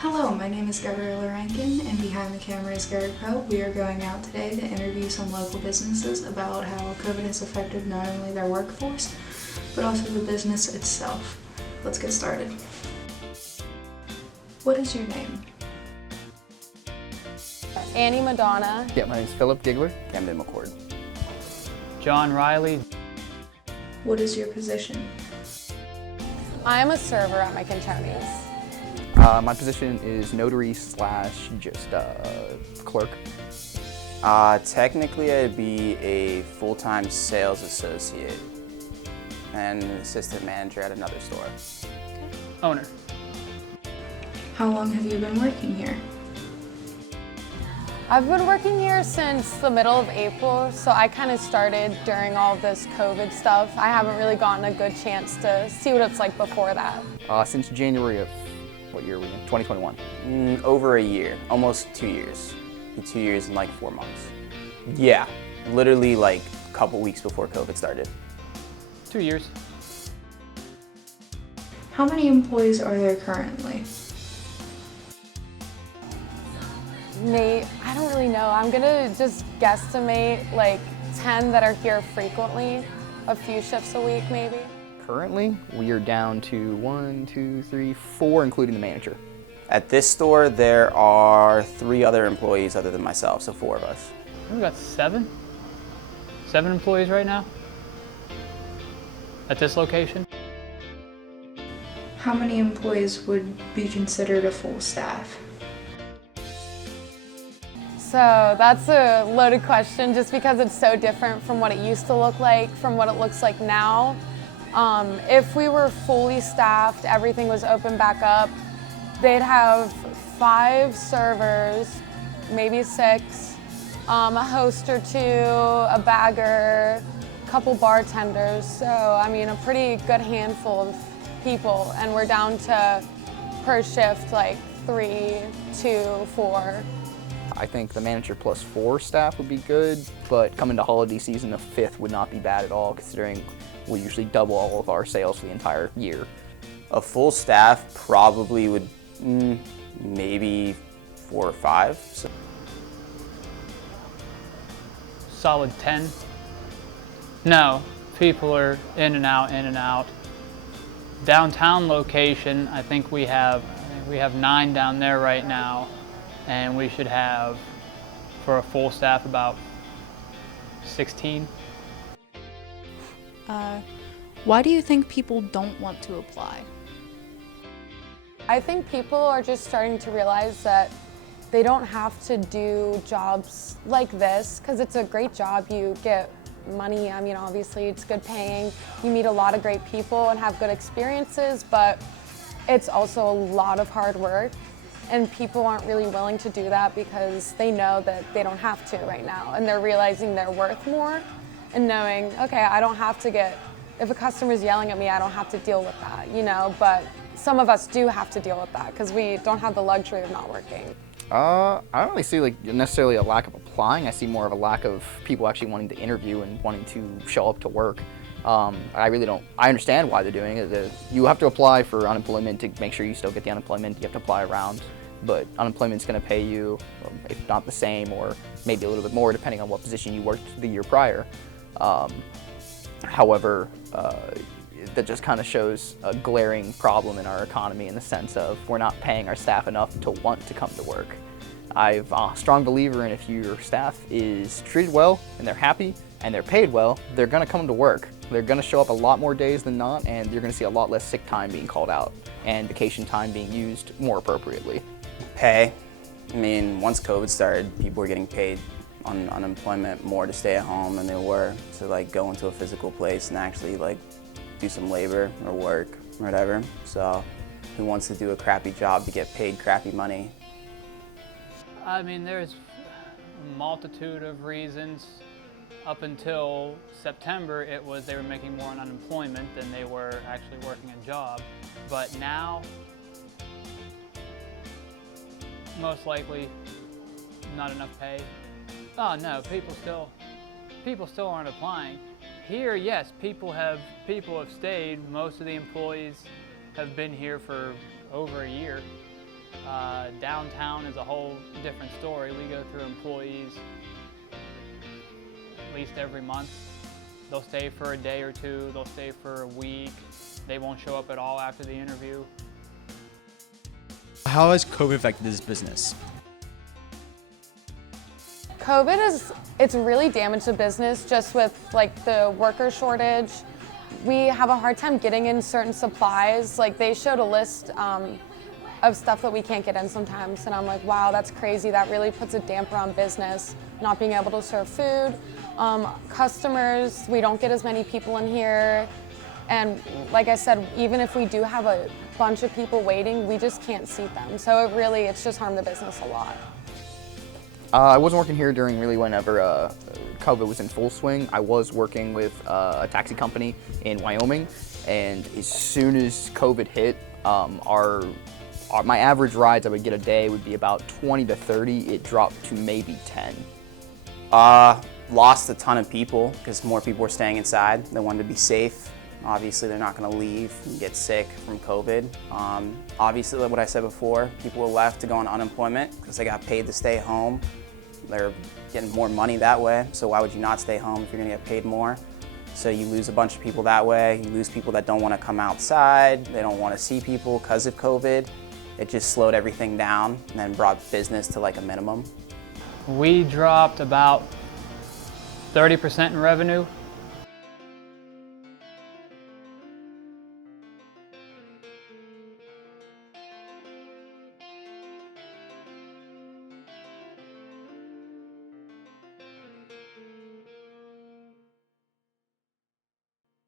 Hello, my name is Gabriella Rankin, and behind the camera is Garick. We are going out today to interview some local businesses about how COVID has affected not only their workforce, but also the business itself. Let's get started. What is your name? Annie Madonna. Yeah, my name's Philip Giggler. Camden McCord. John Riley. What is your position? I am a server at my Cantoni's. My position is notary slash just clerk. Technically, I'd be a full-time sales associate and an assistant manager at another store. Owner. How long have you been working here? I've been working here since the middle of April, so I kind of started during all of this COVID stuff. I haven't really gotten a good chance to see what it's like before that. Since January of, what year are we in? 2021. Over a year, almost 2 years. 2 years and like 4 months. Yeah, literally like a couple weeks before COVID started. 2 years. How many employees are there currently? Nate, I don't really know. I'm gonna just guesstimate like 10 that are here frequently, a few shifts a week maybe. Currently, we are down to 1, 2, 3, 4, including the manager. At this store, there are 3 other employees other than myself, so 4 of us. We've got 7 employees right now at this location. How many employees would be considered a full staff? So that's a loaded question just because it's so different from what it used to look like, from what it looks like now. If we were fully staffed, everything was open back up, they'd have 5 servers, maybe 6, a host or 2, a bagger, a couple bartenders. So, I mean, a pretty good handful of people, and we're down to per shift like 3, 2, 4. I think the manager plus 4 staff would be good, but coming to holiday season, a 5th would not be bad at all, considering we usually double all of our sales for the entire year. A full staff probably would maybe 4 or 5. So. Solid 10. No, people are in and out, in and out. Downtown location, I think we have 9 down there right now, and we should have, for a full staff, about 16. Why do you think people don't want to apply? I think people are just starting to realize that they don't have to do jobs like this because it's a great job. You get money. I mean, obviously it's good paying. You meet a lot of great people and have good experiences, but it's also a lot of hard work, and people aren't really willing to do that because they know that they don't have to right now, and they're realizing they're worth more and knowing, okay, I don't have to if a customer's yelling at me, I don't have to deal with that, you know, but some of us do have to deal with that because we don't have the luxury of not working. I don't really see like necessarily a lack of applying. I see more of a lack of people actually wanting to interview and wanting to show up to work. I really don't. I understand why they're doing it. You have to apply for unemployment to make sure you still get the unemployment. You have to apply around, but unemployment's going to pay you, if not the same, or maybe a little bit more, depending on what position you worked the year prior. However, that just kind of shows a glaring problem in our economy in the sense of we're not paying our staff enough to want to come to work. I'm a strong believer in if your staff is treated well and they're happy and they're paid well, they're going to come to work. They're going to show up a lot more days than not, and you're going to see a lot less sick time being called out and vacation time being used more appropriately. Pay. I mean, once COVID started, people were getting paid on unemployment more to stay at home than they were to like go into a physical place and actually like do some labor or work or whatever. So who wants to do a crappy job to get paid crappy money? I mean, there's a multitude of reasons. Up until September, it was they were making more on unemployment than they were actually working a job. But now, most likely, not enough pay. Oh no, people still aren't applying. Here, yes, people have stayed. Most of the employees have been here for over a year. Downtown is a whole different story. We go through employees at least every month. They'll stay for a day or two, they'll stay for a week. They won't show up at all after the interview. How has COVID affected this business? It's really damaged the business just with like the worker shortage. We have a hard time getting in certain supplies. Like they showed a list of stuff that we can't get in sometimes, and I'm like, wow, that's crazy. That really puts a damper on business, not being able to serve food. Customers, we don't get as many people in here. And like I said, even if we do have a bunch of people waiting, we just can't seat them. So it's just harmed the business a lot. I wasn't working here during really whenever COVID was in full swing. I was working with a taxi company in Wyoming, and as soon as COVID hit, my average rides I would get a day would be about 20 to 30. It dropped to maybe 10. Lost a ton of people because more people were staying inside. They wanted to be safe. Obviously, they're not going to leave and get sick from COVID. Obviously, like what I said before, people were left to go on unemployment because they got paid to stay home. They're getting more money that way, so why would you not stay home if you're going to get paid more? So you lose a bunch of people that way. You lose people that don't want to come outside. They don't want to see people because of COVID. It just slowed everything down and then brought business to like a minimum. We dropped about 30% in revenue